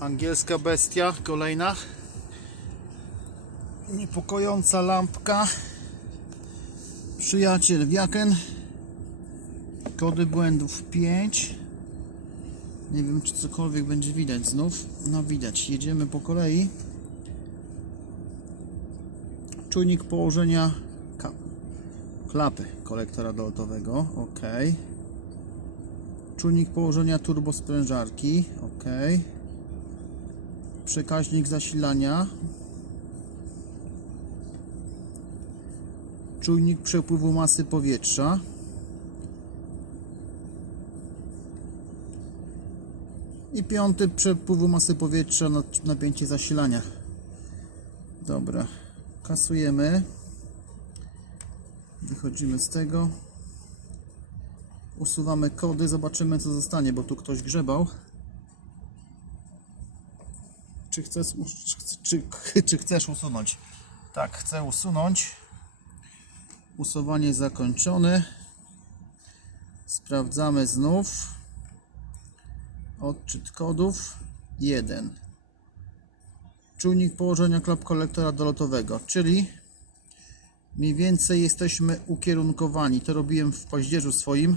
Angielska bestia, kolejna. Niepokojąca lampka. Przyjaciel Wiaken. Kody błędów 5. Nie wiem, czy cokolwiek będzie widać znów. No widać, jedziemy po kolei. Czujnik położenia klapy kolektora dolotowego. OK. Czujnik położenia turbosprężarki. OK. Przekaźnik zasilania. Czujnik przepływu masy powietrza. I piąty przepływu masy powietrza na napięcie zasilania. Dobra, kasujemy. Wychodzimy z tego. Usuwamy kody, zobaczymy co zostanie, bo tu ktoś grzebał. Czy chcesz, czy, czy, chcesz usunąć? Tak, chcę usunąć. Usuwanie zakończone. Sprawdzamy znów. Odczyt kodów 1. Czujnik położenia klap kolektora dolotowego, czyli mniej więcej jesteśmy ukierunkowani. To robiłem w paździerzu swoim.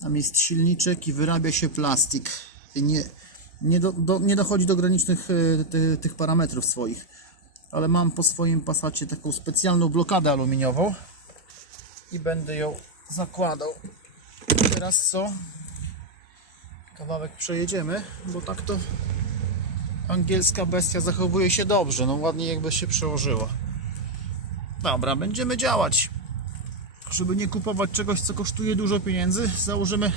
Tam jest silniczek i wyrabia się plastik. Nie, nie, do, do, nie dochodzi do granicznych e, ty, tych parametrów swoich. Ale mam po swoim pasacie taką specjalną blokadę aluminiową i będę ją zakładał. Teraz co? Kawałek przejedziemy, bo tak to angielska bestia zachowuje się dobrze. No ładnie jakby się przełożyło. Dobra, będziemy działać. Żeby nie kupować czegoś, co kosztuje dużo pieniędzy, założymy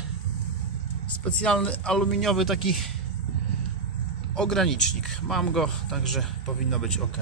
specjalny aluminiowy taki ogranicznik. Mam go, także powinno być ok.